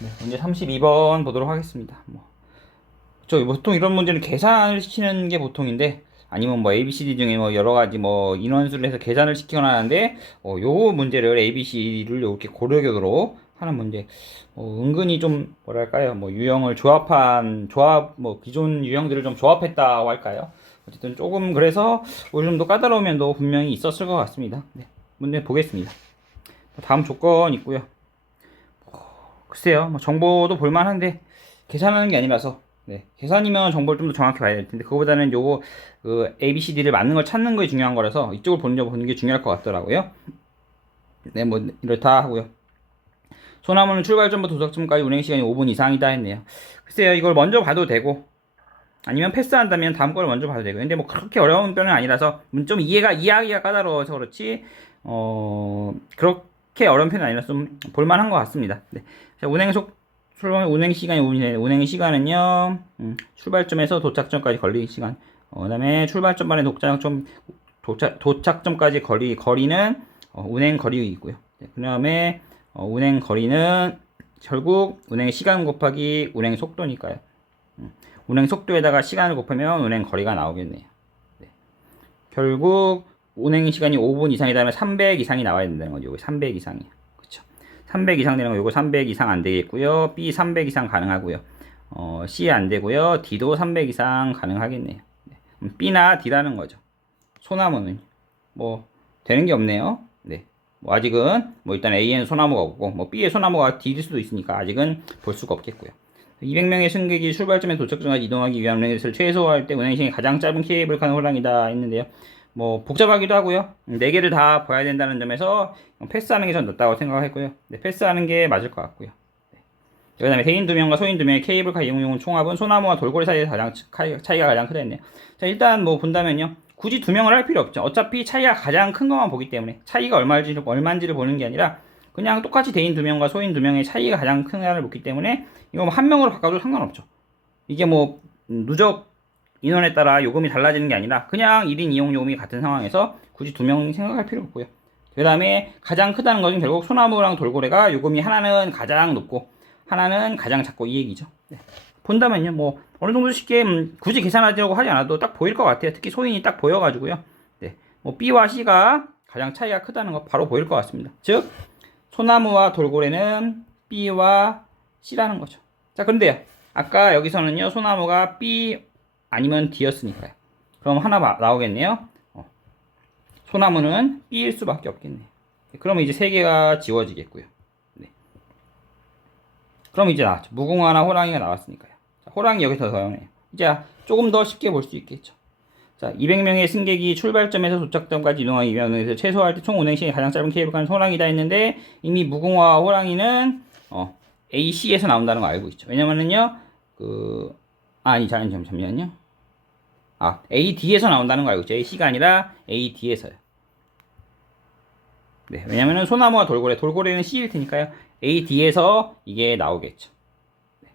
네, 문제 32번 보도록 하겠습니다. 저 보통 이런 문제는 계산을 시키는 게 보통인데, 아니면 뭐 ABCD 중에 뭐 여러 가지 뭐 인원수를 해서 계산을 시키거나 하는데, 요 문제를 ABC를 이렇게 고르게 하는 문제. 은근히 좀 뭐랄까요, 뭐 유형을 조합, 뭐 기존 유형들을 좀 조합했다고 할까요? 어쨌든 조금 그래서 오늘 좀 더 까다로운 면도 분명히 있었을 것 같습니다. 네, 문제 보겠습니다. 다음 조건 있고요. 글쎄요, 뭐 정보도 볼만한데 계산하는 게 아니라서, 네, 계산이면 정보를 좀 더 정확히 봐야 될 텐데 그거보다는 요거 ABCD를 맞는 걸 찾는 게 중요한 거라서 이쪽을 보는 게 중요할 것 같더라고요. 네, 뭐 이렇다 하고요. 소나무는 출발점부터 도착점까지 운행 시간이 5분 이상이다 했네요. 글쎄요, 이걸 먼저 봐도 되고 아니면 패스한다면 다음 걸 먼저 봐도 되고, 근데 뭐 그렇게 어려운 편은 아니라서 좀 이해하기가 까다로워서 그렇지 그렇게 어려운 편은 아니라서 좀 볼만한 것 같습니다. 네. 자, 운행 시간이 5분이네. 운행 시간은요, 출발점에서 도착점까지 걸리는 시간. 그 다음에 출발점 반에 도착점까지 거리는 운행 거리이고요. 네, 그 다음에 운행 거리는 결국 운행 시간 곱하기 운행 속도니까요. 운행 속도에다가 시간을 곱하면 운행 거리가 나오겠네요. 네. 결국 운행 시간이 5분 이상이라면 300 이상이 나와야 된다는 거죠. 여기 300 이상이요. 그쵸. 300 이상 되는 거, 요거 300 이상 안 되겠고요. B 300 이상 가능하고요. C 안 되고요. D도 300 이상 가능하겠네요. 네. B나 D라는 거죠. 소나무는 뭐 되는 게 없네요. 네. 뭐 아직은 뭐 일단 A에는 소나무가 없고 뭐 B에 소나무가 D일 수도 있으니까 아직은 볼 수가 없겠고요. 200명의 승객이 출발점에 도착점까지 이동하기 위한 운행시를 최소화할 때 운행시간이 가장 짧은 케이블카는 호랑이다 했는데요. 뭐 복잡하기도 하고요. 4개를 다 봐야 된다는 점에서 패스하는 게 전 낫다고 생각했고요. 네, 패스하는 게 맞을 것 같고요. 네. 그 다음에 대인 2명과 소인 2명의 케이블카 이용용 총합은 소나무와 돌고래 사이에서 차이가 가장 크다 했네요. 자, 일단 뭐 본다면요. 굳이 2명을 할 필요 없죠. 어차피 차이가 가장 큰 것만 보기 때문에 차이가 얼마인지를 보는 게 아니라 그냥 똑같이 대인 2명과 소인 2명의 차이가 가장 큰가를 보기 때문에 이거 뭐 한 명으로 바꿔도 상관없죠. 이게 뭐 누적 인원에 따라 요금이 달라지는 게 아니라 그냥 1인 이용 요금이 같은 상황에서 굳이 2명 생각할 필요 없고요. 그 다음에 가장 크다는 것은 결국 소나무랑 돌고래가 요금이 하나는 가장 높고 하나는 가장 작고 이 얘기죠. 네. 본다면요, 뭐 어느 정도 쉽게 굳이 계산하려고 하지 않아도 딱 보일 것 같아요. 특히 소인이 딱 보여가지고요. 네, 뭐 B와 C가 가장 차이가 크다는 거 바로 보일 것 같습니다. 즉 소나무와 돌고래는 B와 C라는 거죠. 자, 그런데요, 아까 여기서는요 소나무가 B 아니면 D였으니까요. 그럼 하나 나오겠네요. 소나무는 B일 수밖에 없겠네요. 그러면 이제 세 개가 지워지겠고요. 네. 그럼 이제 나왔죠. 무궁화나 호랑이가 나왔으니까요. 자, 호랑이 여기서 더하네요. 이제 조금 더 쉽게 볼 수 있겠죠. 자, 200명의 승객이 출발점에서 도착점까지 이동하기 위한 운행에서 최소화할 때 총 운행 시간이 가장 짧은 케이블카는 호랑이다 했는데 이미 무궁화와 호랑이는 AC에서 나온다는 거 알고 있죠. 왜냐면은요, 잠시만요. AD에서 나온다는 거 알고 있죠. AC가 아니라 AD에서요. 네, 왜냐면은 소나무와 돌고래는 C일 테니까요. AD에서 이게 나오겠죠. 네.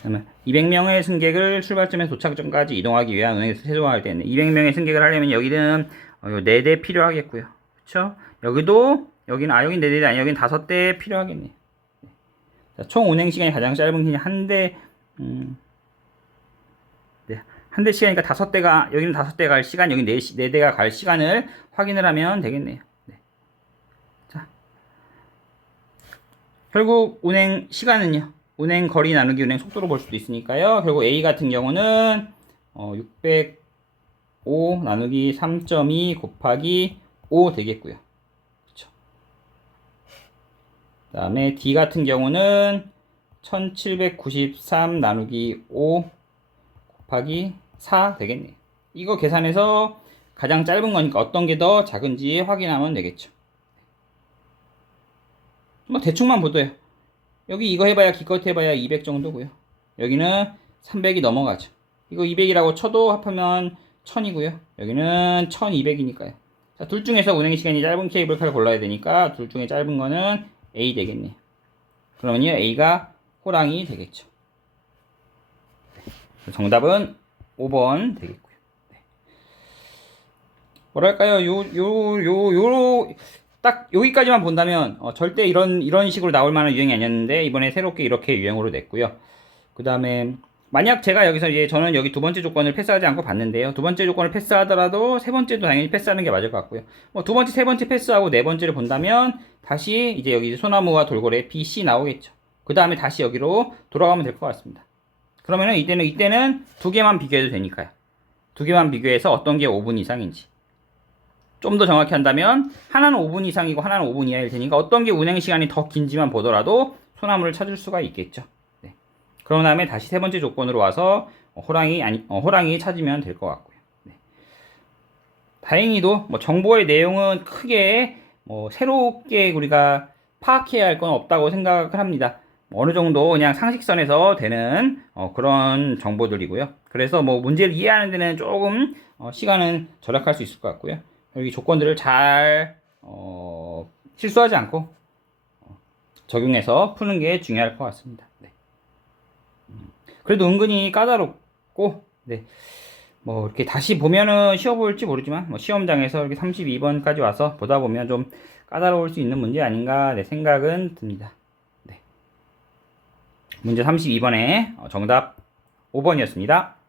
그러면 200명의 승객을 출발점에서 도착점까지 이동하기 위한 운행에서 최소화할 때는 200명의 승객을 하려면 여기는 4대 필요하겠고요. 그쵸? 여기는 여긴 4대 아니 여긴 5대 필요하겠네. 자, 총 운행 시간이 가장 짧은 게 한 대, 네, 한 대 시간이니까 5대가, 여기는 5대가 갈 시간, 여기 4대가 갈 시간을 확인을 하면 되겠네요. 네. 자, 결국 운행 시간은요, 운행 거리 나누기 운행 속도로 볼 수도 있으니까요. 결국 A 같은 경우는 605 나누기 3.2 곱하기 5 되겠고요. 그 다음에 D 같은 경우는 1793 나누기 5 곱하기 4 되겠네요. 이거 계산해서 가장 짧은 거니까 어떤 게 더 작은지 확인하면 되겠죠. 뭐 대충만 보도요. 여기 이거 해봐야 기껏 해봐야 200 정도고요. 여기는 300이 넘어가죠. 이거 200이라고 쳐도 합하면 1000이고요. 여기는 1200이니까요. 자, 둘 중에서 운행 시간이 짧은 케이블카를 골라야 되니까 둘 중에 짧은 거는 A 되겠네요. 그러면요 A가 호랑이 되겠죠. 정답은 5번 되겠고요. 네. 뭐랄까요, 딱 여기까지만 본다면 절대 이런 식으로 나올 만한 유형이 아니었는데 이번에 새롭게 이렇게 유형으로 냈고요. 그 다음에 만약 제가 여기서 이제 저는 여기 두 번째 조건을 패스하지 않고 봤는데요. 두 번째 조건을 패스하더라도 세 번째도 당연히 패스하는 게 맞을 것 같고요. 뭐 두 번째, 세 번째 패스하고 네 번째를 본다면 다시 이제 여기 소나무와 돌고래 B, C 나오겠죠. 그 다음에 다시 여기로 돌아가면 될 것 같습니다. 그러면은 이때는 두 개만 비교해도 되니까요. 두 개만 비교해서 어떤 게 5분 이상인지. 좀 더 정확히 한다면 하나는 5분 이상이고 하나는 5분 이하일 테니까 어떤 게 운행 시간이 더 긴지만 보더라도 소나무를 찾을 수가 있겠죠. 네. 그런 다음에 다시 세 번째 조건으로 와서 호랑이 찾으면 될 것 같고요. 네. 다행히도 뭐 정보의 내용은 크게 뭐 새롭게 우리가 파악해야 할 건 없다고 생각을 합니다. 어느 정도 그냥 상식선에서 되는 그런 정보들이고요. 그래서 뭐 문제를 이해하는 데는 조금 시간은 절약할 수 있을 것 같고요. 여기 조건들을 잘 실수하지 않고 적용해서 푸는 게 중요할 것 같습니다. 네. 그래도 은근히 까다롭고 네. 뭐 이렇게 다시 보면은 쉬워 보일지 모르지만 뭐 시험장에서 이렇게 32번까지 와서 보다 보면 좀 까다로울 수 있는 문제 아닌가 네, 생각은 듭니다. 네. 문제 32번에 정답 5번이었습니다.